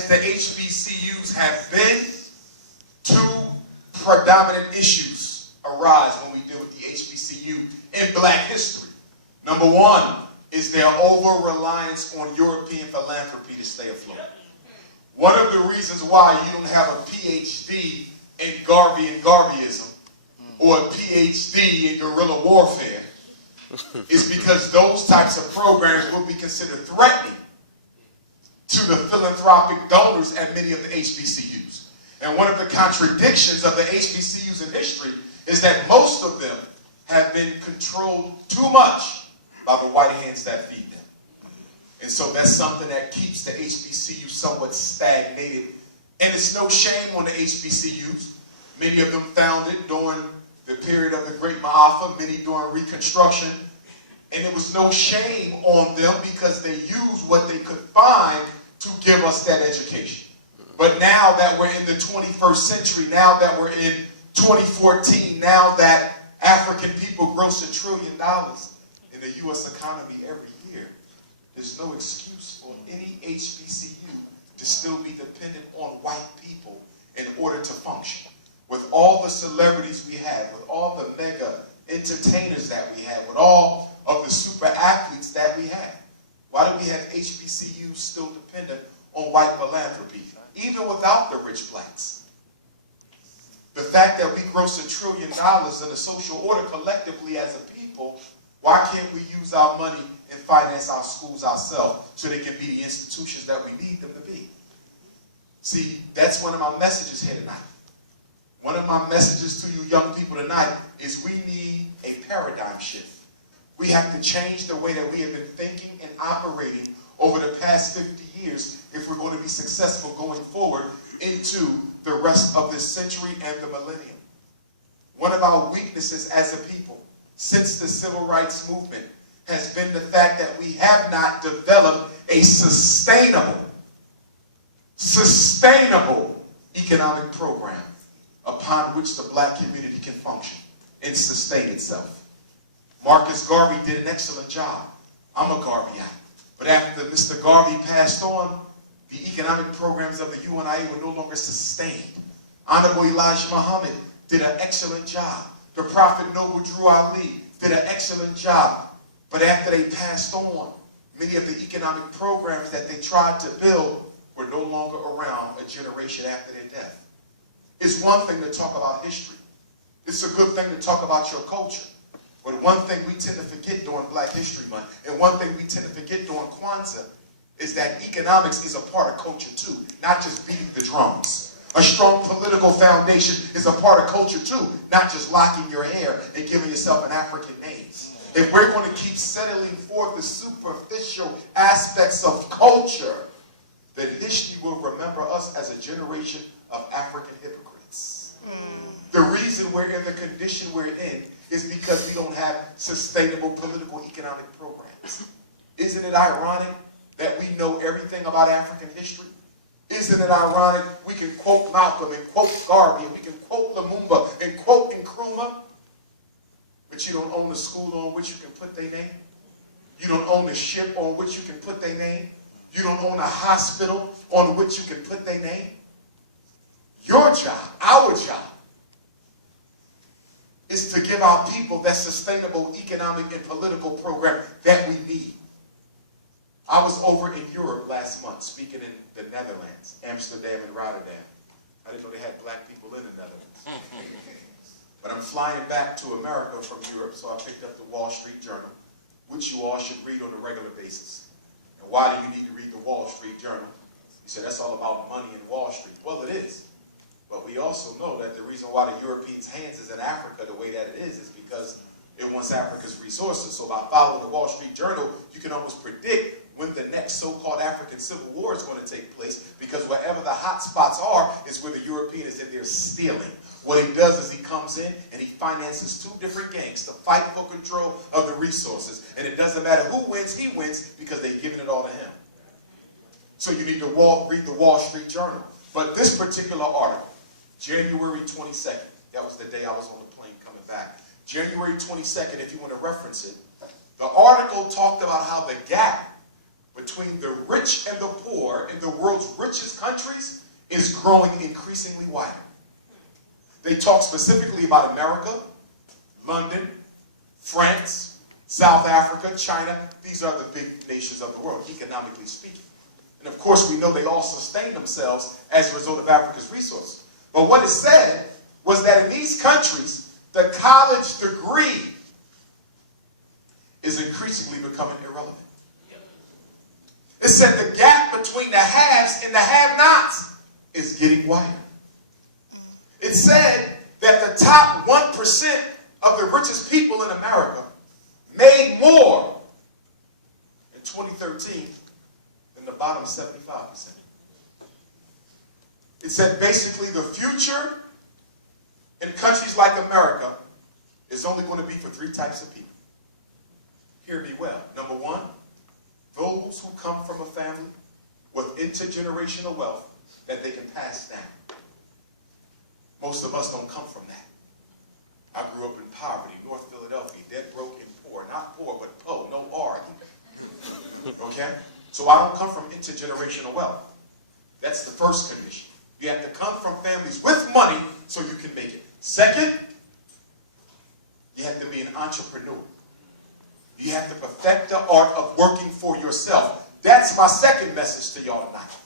as the HBCUs have been, two predominant issues arise when we deal with the HBCU in black history. Number one is their over-reliance on European philanthropy to stay afloat. One of the reasons why you don't have a PhD in Garvey and Garveyism or a PhD in guerrilla warfare is because those types of programs will be considered threatening to the philanthropic donors at many of the HBCUs. And one of the contradictions of the HBCUs in history is that most of them have been controlled too much by the white hands that feed them. And so that's something that keeps the HBCU somewhat stagnated. And it's no shame on the HBCUs. Many of them founded during the period of the Great Ma'afa, many during Reconstruction. And it was no shame on them because they used what they could find to give us that education. But now that we're in the 21st century, now that we're in 2014, now that African people gross $1 trillion in the U.S. economy every year, there's no excuse for any HBCU to still be dependent on white people in order to function. With all the celebrities we have, with all the mega entertainers that we have, with all of the super athletes that we have, why do we have HBCUs still dependent on white philanthropy, even without the rich blacks? The fact that we gross $1 trillion in the social order collectively as a people, why can't we use our money and finance our schools ourselves so they can be the institutions that we need them to be? See, that's one of my messages here tonight. One of my messages to you young people tonight is we need a paradigm shift. We have to change the way that we have been thinking and operating over the past 50 years if we're going to be successful going forward into the rest of this century and the millennium. One of our weaknesses as a people since the Civil Rights Movement has been the fact that we have not developed a sustainable economic program upon which the black community can function and sustain itself. Marcus Garvey did an excellent job. I'm a Garveyite. But after Mr. Garvey passed on, the economic programs of the UNIA were no longer sustained. Honorable Elijah Muhammad did an excellent job. The Prophet Noble Drew Ali did an excellent job. But after they passed on, many of the economic programs that they tried to build were no longer around a generation after their death. It's one thing to talk about history. It's a good thing to talk about your culture. But one thing we tend to forget during Black History Month, and one thing we tend to forget during Kwanzaa, is that economics is a part of culture too, not just beating the drums. A strong political foundation is a part of culture too, not just locking your hair and giving yourself an African name. If we're going to keep settling for the superficial aspects of culture, then history will remember us as a generation of African hypocrites. The reason we're in the condition we're in is because we don't have sustainable political economic programs. Isn't it ironic that we know everything about African history? Isn't it ironic we can quote Malcolm and quote Garvey and we can quote Lumumba and quote Nkrumah, but you don't own a school on which you can put their name? You don't own a ship on which you can put their name? You don't own a hospital on which you can put their name? Your job, our job, is to give our people that sustainable economic and political program that we need. I was over in Europe last month speaking in the Netherlands, Amsterdam and Rotterdam. I didn't know they had black people in the Netherlands. But I'm flying back to America from Europe, so I picked up the Wall Street Journal, which you all should read on a regular basis. And why do you need to read the Wall Street Journal? You said that's all about money and Wall Street. Well, it is. But we also know that the reason why the Europeans' hands is in Africa the way that it is because it wants Africa's resources. So by following the Wall Street Journal, you can almost predict when the next so-called African Civil War is going to take place, because wherever the hot spots are is where the European is in there stealing. What he does is he comes in and he finances two different gangs to fight for control of the resources. And it doesn't matter who wins, he wins because they've given it all to him. So you need to read the Wall Street Journal. But this particular article, January 22nd, that was the day I was on the plane coming back. January 22nd, if you want to reference it, the article talked about how the gap between the rich and the poor in the world's richest country countries is growing increasingly wider. They talk specifically about America, London, France, South Africa, China. These are the big nations of the world, economically speaking. And of course, we know they all sustain themselves as a result of Africa's resources. But what it said was that in these countries, the college degree is increasingly becoming irrelevant. It said the gap between the haves and the have-nots is getting wider. It said that the top 1% of the richest people in America made more in 2013 than the bottom 75%. It said basically the future in countries like America is only going to be for three types of people. Hear me well. Number one, those who come from a family with intergenerational wealth that they can pass down. Most of us don't come from that. I grew up in poverty, North Philadelphia, dead, broke, and poor. Not poor, but po, no R either. Okay? So I don't come from intergenerational wealth. That's the first condition. You have to come from families with money so you can make it. Second, you have to be an entrepreneur. You have to perfect the art of working for yourself. That's my second message to y'all tonight.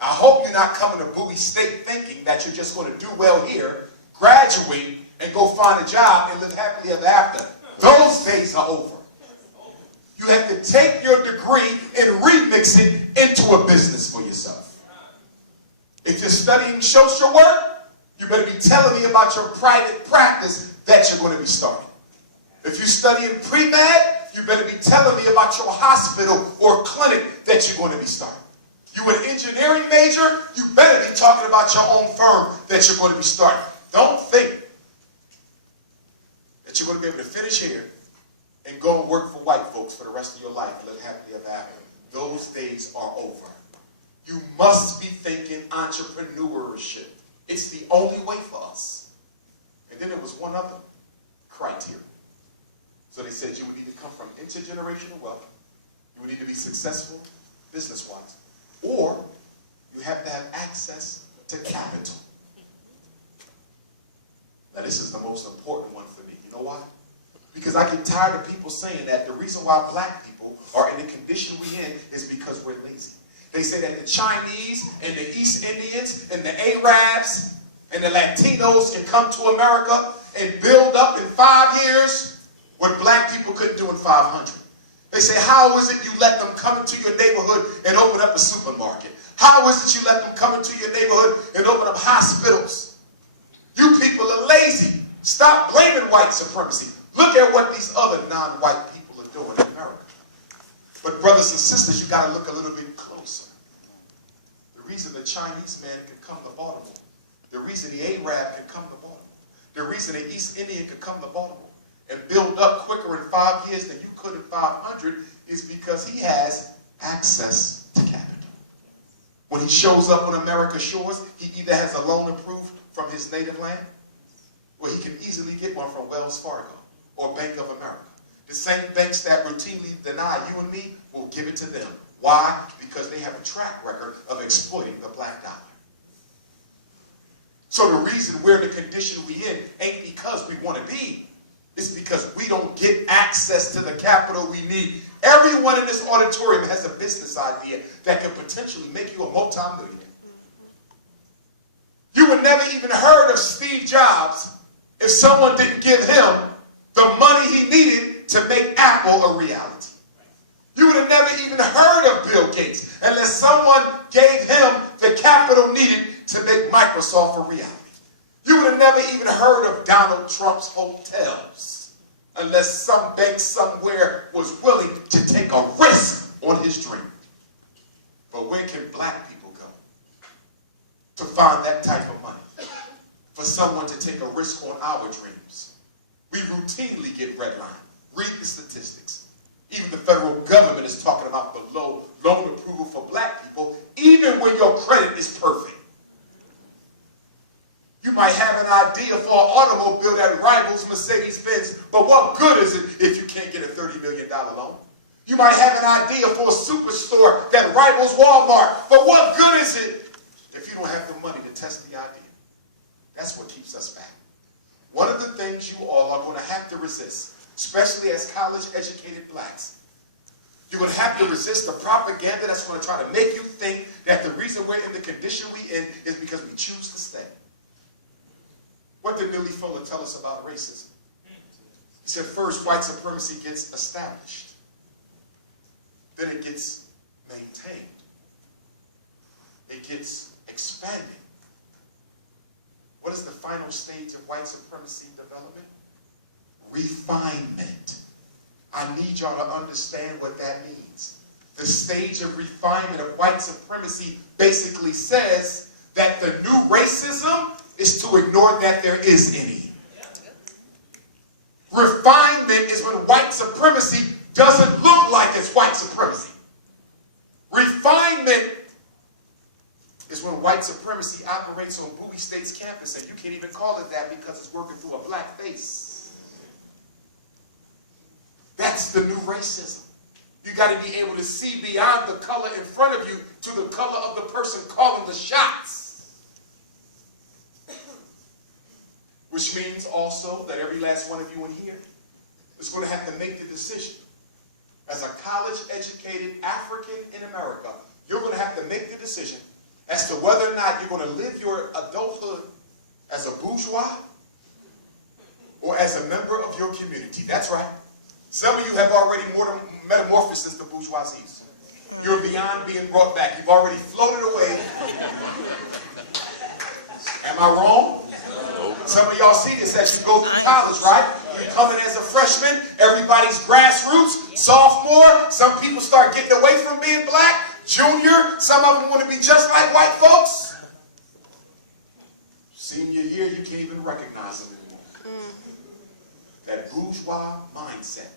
I hope you're not coming to Bowie State thinking that you're just going to do well here, graduate, and go find a job and live happily ever after. Those days are over. You have to take your degree and remix it into a business for yourself. If you're studying social work, you better be telling me about your private practice that you're going to be starting. If you're studying pre-med, you better be telling me about your hospital or clinic that you're going to be starting. You an engineering major, you better be talking about your own firm that you're going to be starting. Don't think that you're going to be able to finish here and go and work for white folks for the rest of your life and live happily ever after. Those days are over. You must be thinking entrepreneurship. It's the only way for us. And then there was one other criteria. So they said you would need to come from intergenerational wealth. You would need to be successful business-wise. Or you have to have access to capital. Now this is the most important one for me. You know why? Because I get tired of people saying that the reason why black people are in the condition we're in is because we're lazy. They say that the Chinese and the East Indians and the Arabs and the Latinos can come to America and build up in 5 years what black people couldn't do in 500. They say, how is it you let them come into your neighborhood and open up a supermarket? How is it you let them come into your neighborhood and open up hospitals? You people are lazy. Stop blaming white supremacy. Look at what these other non-white people are doing in America. But brothers and sisters, you got to look a little bit closer. The reason the Chinese man could come to Baltimore, the reason the Arab could come to Baltimore, the reason the East Indian could come to Baltimore and build up quicker in 5 years than you could in 500 is because he has access to capital. When he shows up on America's shores, he either has a loan approved from his native land, or he can easily get one from Wells Fargo or Bank of America. The same banks that routinely deny you and me will give it to them. Why? Because they have a track record of exploiting the black dollar. So the reason we're in the condition we in ain't because we want to be. It's because we don't get access to the capital we need. Everyone in this auditorium has a business idea that could potentially make you a multimillionaire. You would never even heard of Steve Jobs if someone didn't give him the money he needed to make Apple a reality. You would have never even heard of Bill Gates unless someone gave him the capital needed to make Microsoft a reality. You would have never even heard of Donald Trump's hotels unless some bank somewhere was willing to take a risk on his dream. But where can black people go to find that type of money? For someone to take a risk on our dreams. We routinely get redlined. Read the statistics. Even the federal government is talking about the low loan approval for black people, even when your credit is perfect. You might have an idea for an automobile that rivals Mercedes-Benz, but what good is it if you can't get a $30 million loan? You might have an idea for a superstore that rivals Walmart, but what good is it to test the idea. That's what keeps us back. One of the things you all are going to have to resist, especially as college-educated blacks, you're going to have to resist the propaganda that's going to try to make you think that the reason we're in the condition we're in is because we choose to stay. What did Billy Fuller tell us about racism? He said, first, white supremacy gets established. Then it gets maintained. It gets expanded. What is the final stage of white supremacy development? Refinement. I need y'all to understand what that means. The stage of refinement of white supremacy basically says that the new racism is to ignore that there is any. Refinement is when white supremacy doesn't look like it's white supremacy. Refinement is when white supremacy operates on Bowie State's campus, and you can't even call it that because it's working through a black face. That's the new racism. You got to be able to see beyond the color in front of you to the color of the person calling the shots. Which means also that every last one of you in here is going to have to make the decision. As a college-educated African in America, you're going to have to make the decision as to whether or not you're going to live your adulthood as a bourgeois or as a member of your community. That's right. Some of you have already metamorphosed into bourgeoisies. You're beyond being brought back. You've already floated away. Am I wrong? Some of y'all see this as you go through college, right? You come in as a freshman, everybody's grassroots, sophomore, some people start getting away from being black, junior, some of them want to be just like white folks. Senior year, you can't even recognize them anymore. That bourgeois mindset.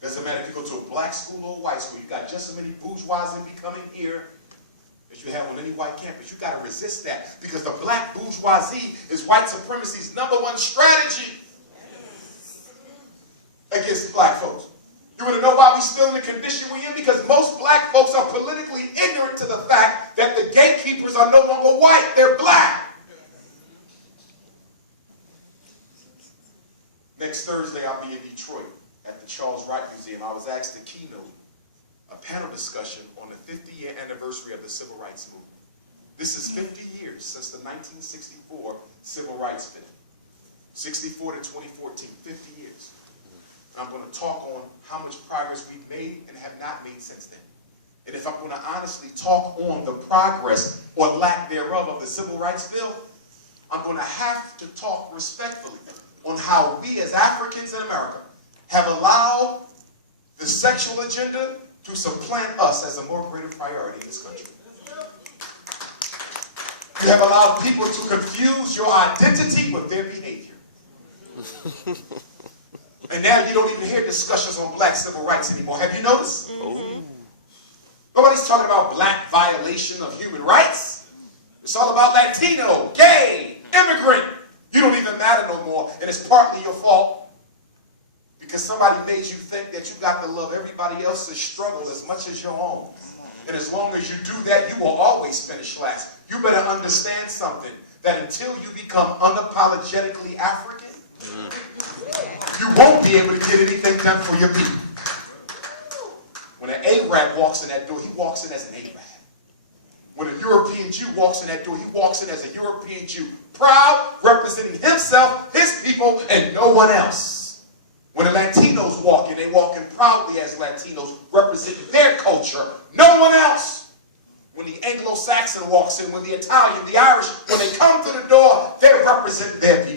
Doesn't matter if you go to a black school or a white school, you got just as many bourgeoisie becoming here as you have on any white campus. You got to resist that because the black bourgeoisie is white supremacy's #1 strategy against black folks. You want to know why we're still in the condition we're in? Because most black folks are politically ignorant to the fact that the gatekeepers are no longer white, they're black. Next Thursday, I'll be in Detroit at the Charles Wright Museum. I was asked to keynote a panel discussion on the 50-year anniversary of the Civil Rights Movement. This is 50 years since the 1964 Civil Rights Bill. 64 to 2014, 50 years. And I'm going to talk on how much progress we've made and have not made since then. And if I'm going to honestly talk on the progress or lack thereof of the Civil Rights Bill, I'm going to have to talk respectfully on how we as Africans in America have allowed the sexual agenda to supplant us as a more greater priority in this country. You have allowed people to confuse your identity with their behavior. And now you don't even hear discussions on black civil rights anymore. Have you noticed? Nobody's talking about black violation of human rights. It's all about Latino, gay, immigrant. You don't even matter no more, and it's partly your fault because somebody made you think that you got to love everybody else's struggle as much as your own. And as long as you do that, you will always finish last. You better understand something, that until you become unapologetically African, you won't be able to get anything done for your people. When an Arab walks in that door, he walks in as an Arab. When a European Jew walks in that door, he walks in as a European Jew, proud, representing himself, his people, and no one else. When the Latinos walk in, they walk in proudly as Latinos, representing their culture, no one else. When the Anglo-Saxon walks in, when the Italian, the Irish, when they come to the door, they represent their people.